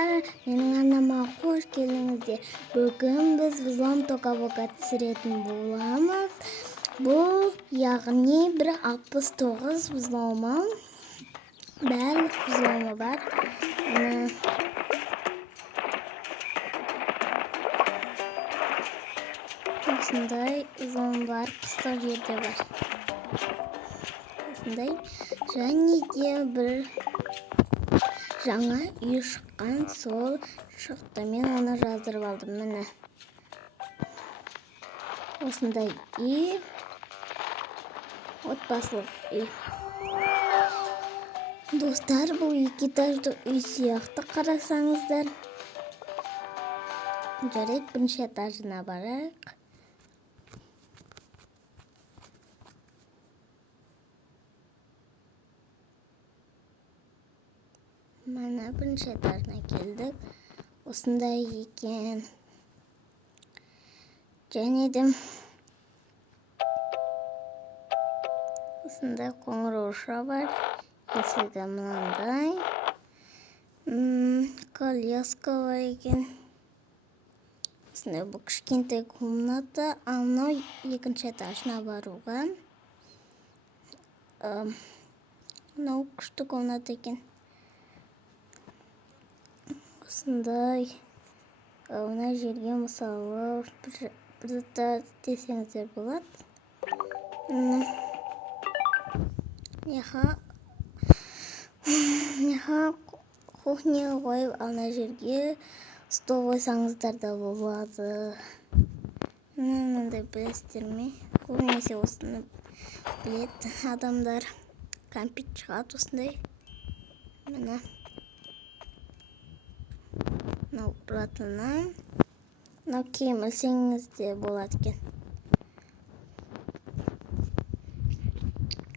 достар, менің арнама қош келдіңіздер. Бүгін біз взлом токовоға түсіретін боламыз. Бұл яғни 169 взломы. Барлық взломы бар. Осындай взлом бар, қысқа жерде бар. Осындай және де бір жаңа үй шыққан, сол шықты. Мен оны жаздырып алдым. Міне осындай үй, отбасылық үй. Достар, бұл 2 этажды үй сияқты қарасаңыздар. Жарайды, бірінші этажына барайық. Mana бірінші этажына келдік. Осындай екен. Және де осындай қоңырауша бар. Есігі мынандай. Коляска бар екен. Осындай бұл кішкентай комната. Анау екінші этажына баруға. Мынау күшті комната екен. Осындай мына жерге мысалы бір заттар десеңіздер болады. Мына кухня қойып, ана жерге стол қойсаңыздар да болады. Мынандай білесіздер ме? Көбінесе осыны біледі адамдар. Кәмпит шығады осындай. Мына мынау бұратыны. Мынау кемірсеңіз де болады екен.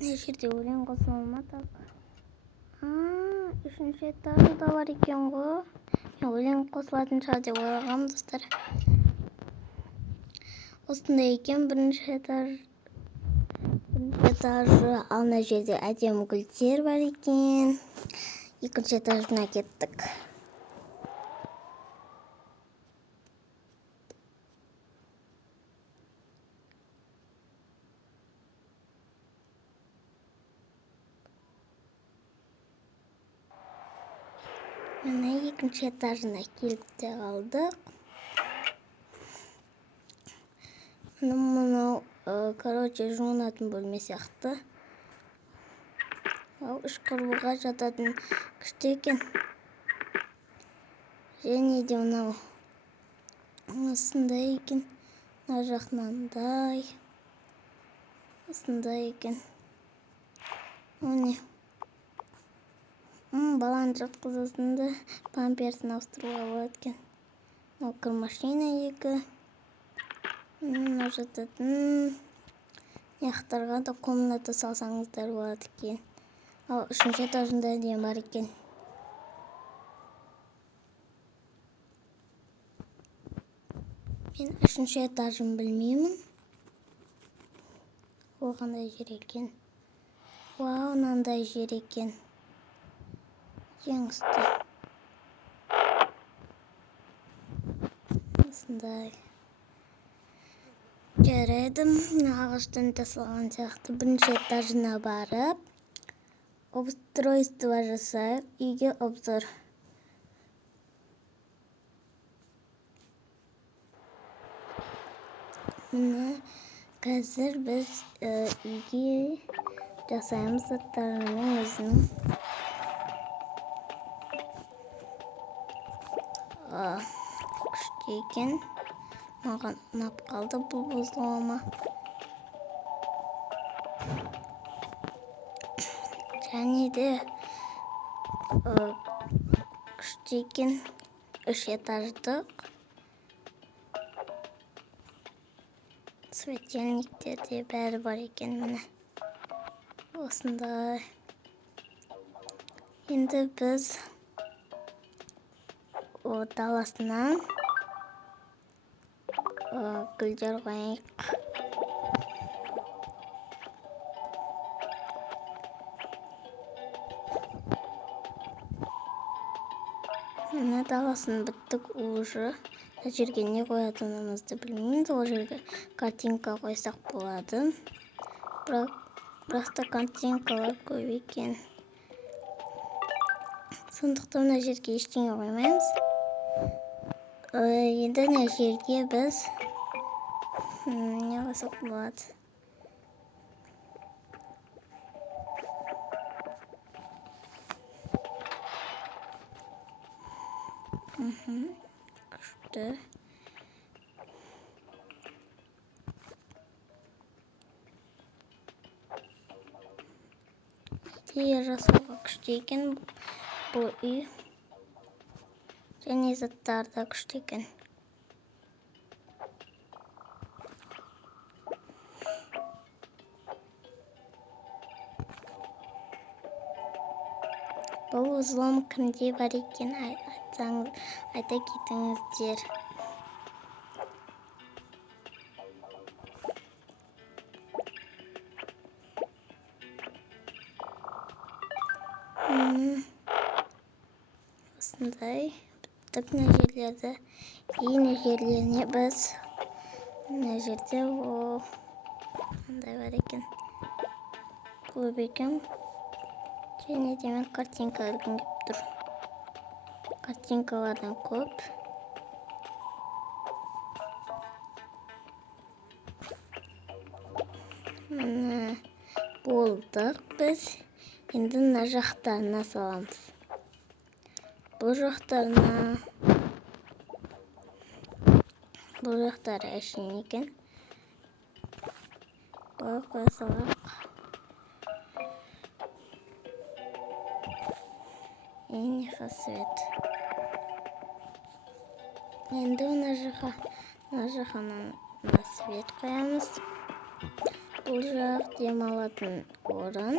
Мына жерде өлең қосылмады. Үшінші этажда бар екен ғой. Өлең қосылатын шығар деп ойлағам, достар. Осындай екен бірінші этажы. Ана жерде әдемі гүлдер бар екен. Екінші этажына кеттік. Мына екінші этажына келіп те қалдық. Мынау, жуынатын бөлме сияқты. Үш құрбыға жататын күшті екен. Және де мынау осындай екен. Мына жақынандай. Осындай екен. Міне. Баланы жатқызасында памперсін ауыстыруға болады екен. Мынау кір машина 2. Мына жататын яқтарға да комната салсаңыздар болады екен. Ал үшінші этажында не бар екен? Мен үшінші этажын білмеймін. Ол қандай жер екен? Вау, мынандай жер екен. Жеңісті. Осындай. Жарайды, ағаштан жасалған сияқты бірінші этажына барып, обустройство жасайық, үйге обзор. Міне, қазір біз үйге жасаймыз заттарының өзінің. Күшті екен. Маған ұнап қалды бұл взломы. Және де күшті екен. 3 этаждық. Светильниктер де бәрі бар екен міне. Осындай. Енді біз даласынан гүлдер қойайық. Міне даласын біттік уже. Жерге не қоятынымызды білмейміз. Ол жерге картинка қойсақ болады. Бірақ та картинкалар көп екен. Сондықтан мына жерге ештеңе қоймаймыз. Енді мына жерге біз не қойсақ болады? Күшті. Идея жасауға күшті екен бұл үй. Және заттар да күшті екен. Бұл взлом кімде бар екен айта кетіңіздер. Осындай біттік мына жерлерді. Мына жерлеріне біз мына жерде қандай бар екен. Көп екен. Және демек картинка ілгін кеп тұр. Картинкалардан көп. Міне болдық біз. Енді мына жақтарына саламыз. Бұл жақтары әшейін екен. Бұл қойсалақ. Свет. Енді мына жағына свет қоямыз. Бұл жақ демалатын орын.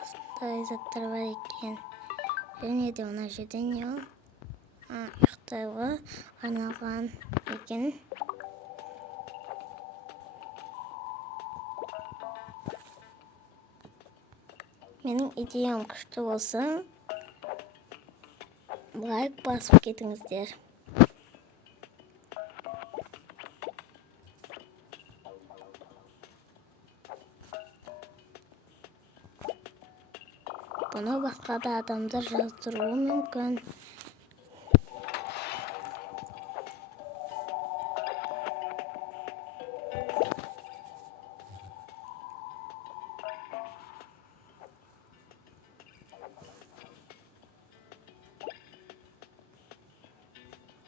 Осындай заттар бар екен. Және де мына жерде не ол? Ұйықтауға арналған екен. Менің идеям күшті болса, лайк басып кетіңіздер. Бұны басқа да адамдар жаздыруы мүмкін.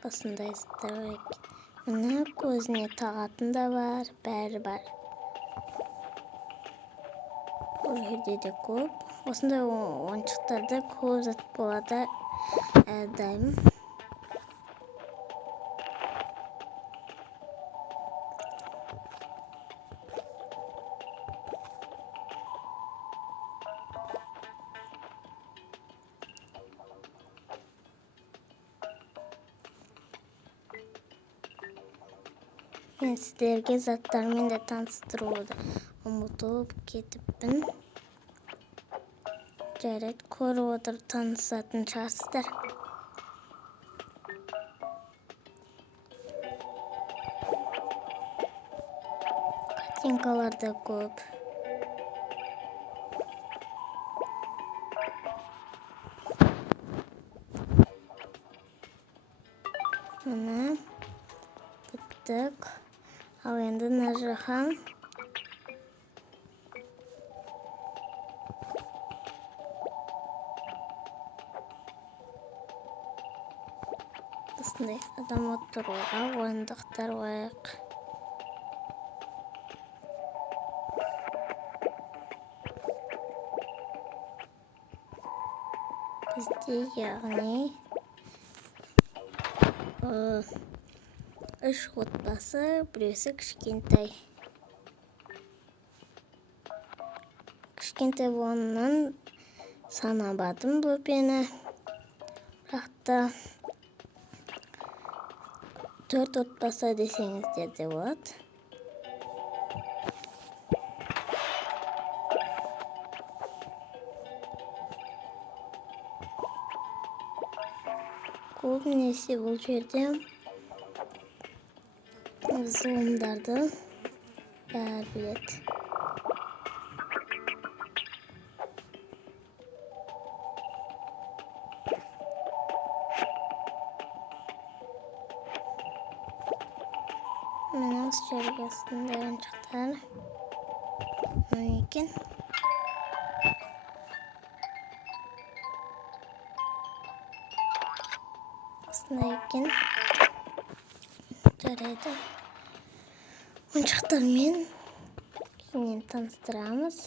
Осындай заттар бар екен. Міне көзіне тағатын да бар, бәрі бар. Бұл жерде де көп. Осындай ойыншықтарда көп зат болады әрдайым. Мен сіздерге заттармен де таныстыруды ұмытып кетіппін. Жарайды, көріп отырып танысатын шығарсыздар. Картинкалар да көп. Міне біттік. Ал енді мына жаққа осындай адам отыруға орындықтар қояйық. Бізде яғни 3 отбасы, біреусі кішкентай. Кішкентай болғаннан санамадым бөпені. Бірақ та 4 отбасы десеңіздер де болады. Көбінесе бұл жерде зұлымдарды бәрі біледі. Мен осы жерге астында ойыншықтар екен. Астында екен. Жарайды. Oyuncaklarмен кейін таныстырамыз.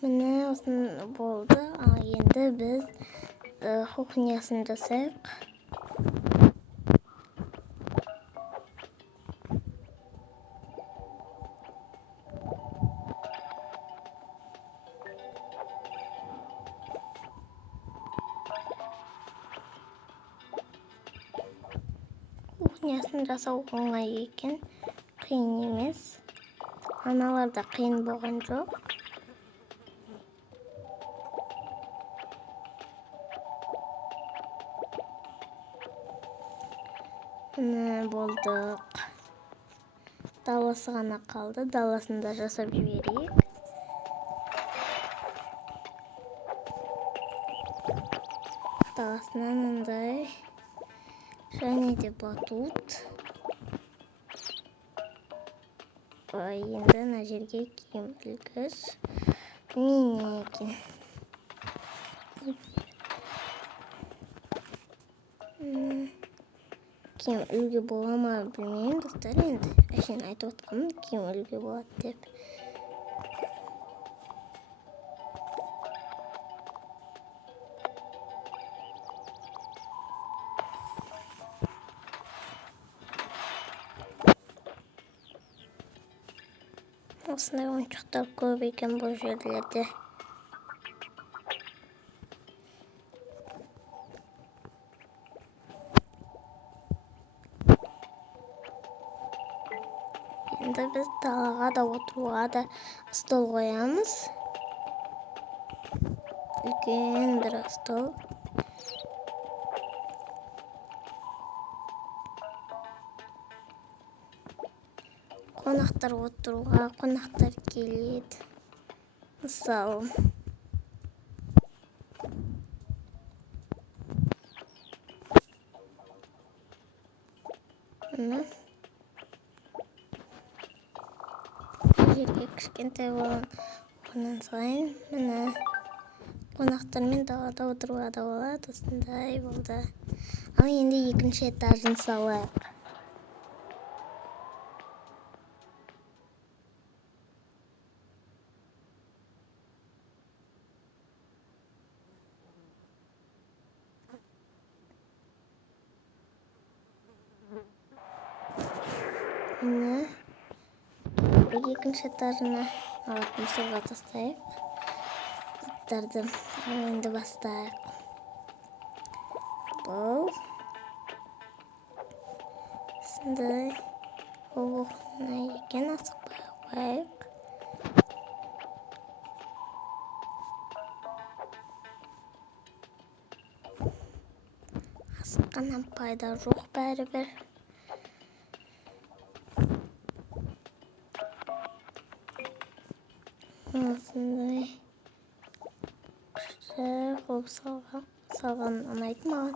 Міне осыны болды. Енді біз кухнясын жасайық. Кухнясын жасау оңай екен, қиын емес. Аналарда қиын болған жоқ. Міне болдық. Даласы ғана қалды. Даласында жасап жіберейік. Даласынан мындай және де батут. Енді мына жерге киім ілгіш. Міне екен. Киім үлгі бола ма білмеймін, достар. Енді әшейін айтып отқанмын, киім үлгі болады деп. Осындай ойыншықтар көп екен бұл жерлерде. Енді біз далаға да отыруға да стол қоямыз. Үлкен бір стол. Қонақтар отыруға, қонақтар келеді. Мысалы, жерге кішкентай болғаннан сайын міне қонақтармен далада отыруға да болады. Осындай болды. Ал енді екінші этажын салайық. Міне екінші этажына алатын суға тастайық. Заттарды енді бастайық. Бұл осындай оғына екен, асықпай қойайық. Асыққаннан пайда жоқ бәрібір. Осындай қылып салған ұнайды маған.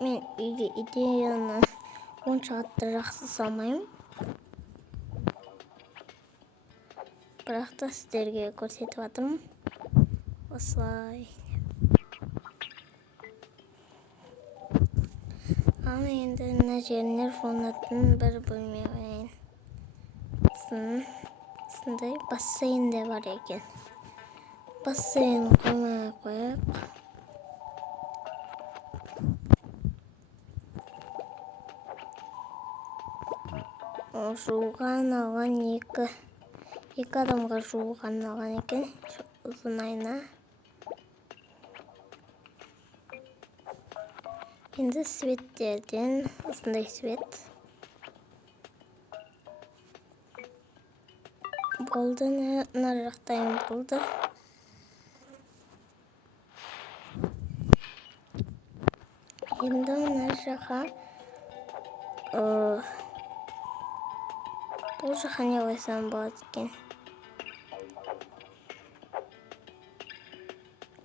Мен үйге идеяны онша қатты жақсы салмаймын. Бірақ та сіздерге көрсетіп жатырмын. Осылай. Ал енді мына жеріне жуынатын бір бөлме қояйын. Осындай бассейн де бар екен. Бассейн қоймай қояйық. жууған алған екі адамға жууған алған екен. Ұзын айна. Енді светтерден осындай свет. Болды, нар жақтайын болды. Енді мына жаққа бұл жаққа не қойсам болады екен.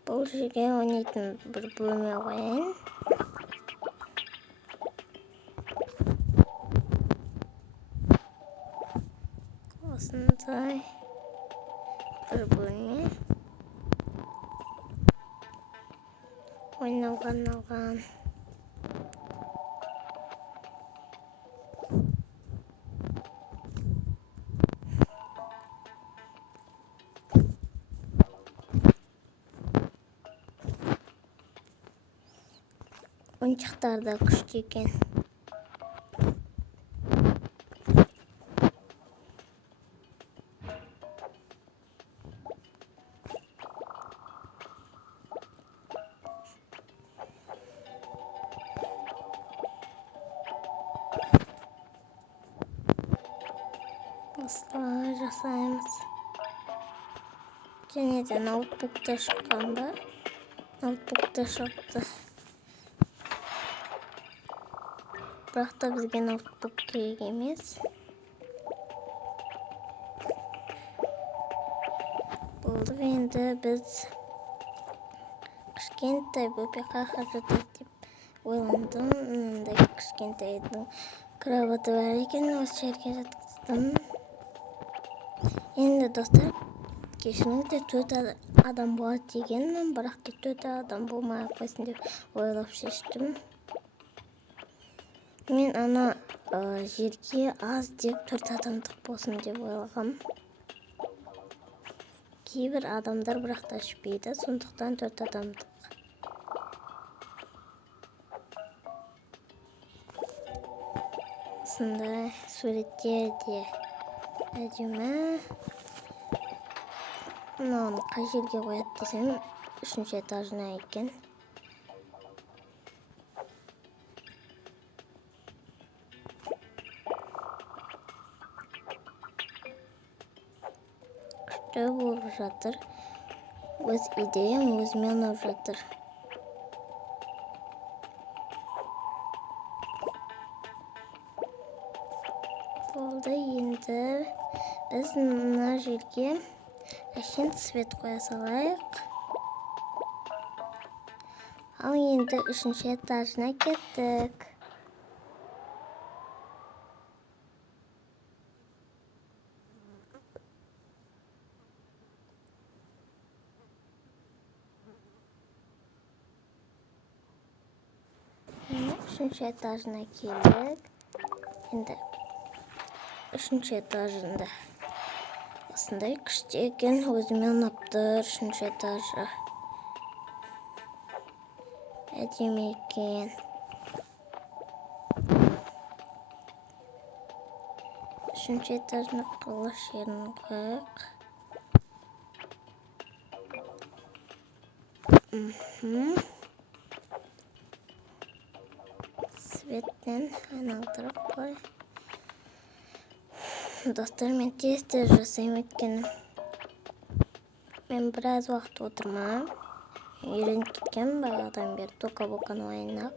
Бұл жерге ойнайтын бір бөлме қояйын. Осындай бір бөлме. Ойнауға алған. Oyuncaklar da küçükken. Asla жасаймыз. Және де ноутбукта шыққанда. Ноутбукта шықты. Бірақ та бізге ноутбук керек емес. Болды, енді біз кішкентай бөпеққа жатады деп ойландым. Мынандай кішкентайдың кроваты бар екен, осы жерге жатқыздым. Енді достар, кешіңізде 4 адам болады дегенмін, бірақ та 4 адам болмай қойсын деп ойлап шештім. Мен ана жерге аз деп 4 адамдық болсын деп ойлағам. Кейбір адамдар бірақ та ішпейді, сондықтан 4 адамдық. Осындай суреттер де әдемі. Мынаны қай жерге қояды десем, 3-ші этажына екен. Күшті болып жатыр. Өз идеям өзіме ұнап жатыр. Болды, енді біз мына жерге әшейін свет қоя салайық. Ал енді 3-ші этажына кеттік. Үшінші этажына келдік. Енді 3-ші этажында осындай күшті екен, өзіме ұнапты. 3-ші этажы әдемі екен. 3-ші этажына құрылыс жерін қойық. Светтен айналдырып қой. Достар, мен тез жасаймын еткенім. Мен біраз уақыт отырмам. Үйреніп кеткен бағадан бері тока-боканы ойнап.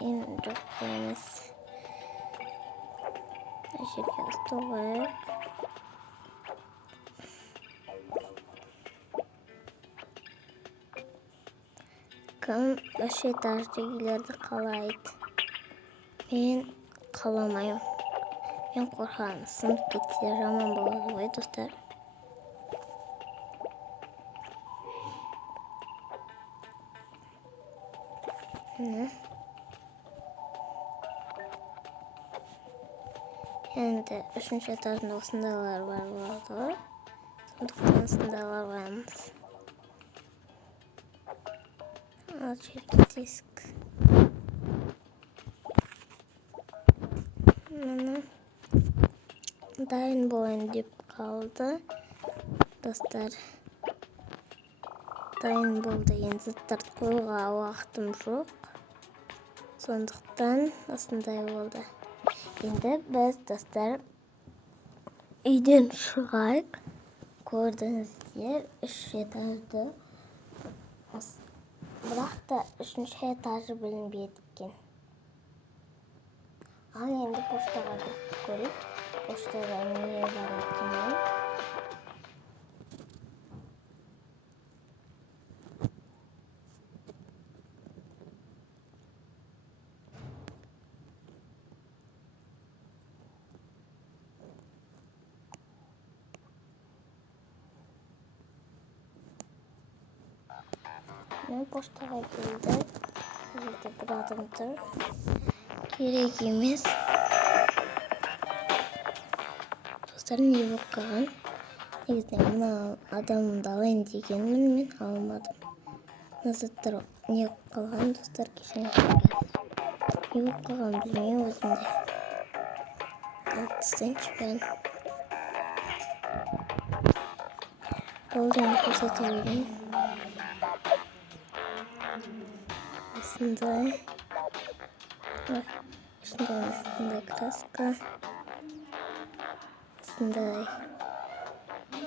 Енді жоқ емес. Жерге стол қойып. Кім 3 этаждегілерді қалайды? Мен қаламайым. Мен қорқамын, сынып кетсе жаман болады ғой, достар. Енді 3-ші этажында осындайлар бар болады. Сондықтан осындайлар қоямыз. Ал жерге тесік. dayın болайын деп қалды. Достар, дайын бол деген заттарды қоюға уақытым жоқ. Сондықтан осындай болды. Енді біз достар үйден шығайық. Көрдіңіздер, 3 этажды. Бірақ та 3-ші этажы білінбеді екен. Ал енді поштаға кіріп көрейік. Поштада не бар екенін. Мен поштаға келді. Жерде бір адам тұр. Керек емес. Достар, не болып қалған? Негізінен мына адамды алайын дегенмін, мен алмадым. Мына заттар не болып қалған, достар, кешіріңіздер. Не болып қалған білмеймін өзімде. Алып тастайыншы бәрін. Болдың көрсете берейін. Осындай. Осындай краска. Осындай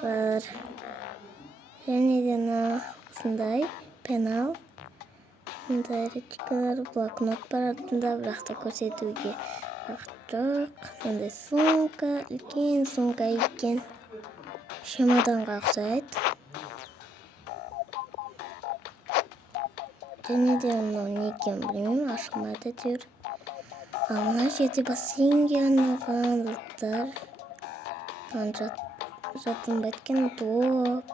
бар. Және де осындай пенал. Осындай ручкалар, блокнот бар артында, бірақ та көрсетуге уақыт жоқ. Осындай сумка, үлкен сумка екен. Чемоданға ұқсайды. Және де мынау не екенін білмеймін, ашылмайды әйтеуір. Ал мына жерде бассейнге арналған заттар. Жатынбай кеткен топ.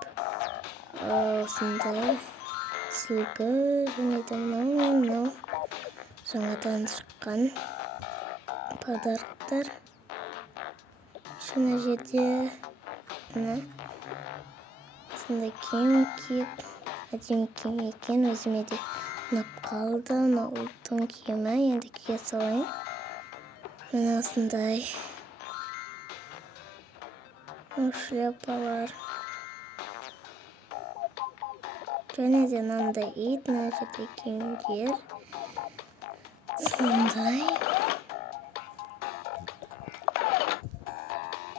Осындай сүлгі. Және де мынау жаңадан шыққан подарктар. Мына жерде осындай киім киіп, әдемі киім екен, өзіме де ұнап қалды. Мына ұлттың киімі, енді кие салайын. Мына осындай шляпалар. Және де мынандай ит, мына жерде киімдер. Сондай.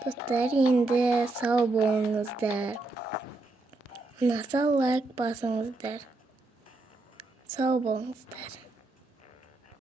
Достар, енді сау болыңыздар. Ұнаса лайк басыңыздар. Сау болыңыздар.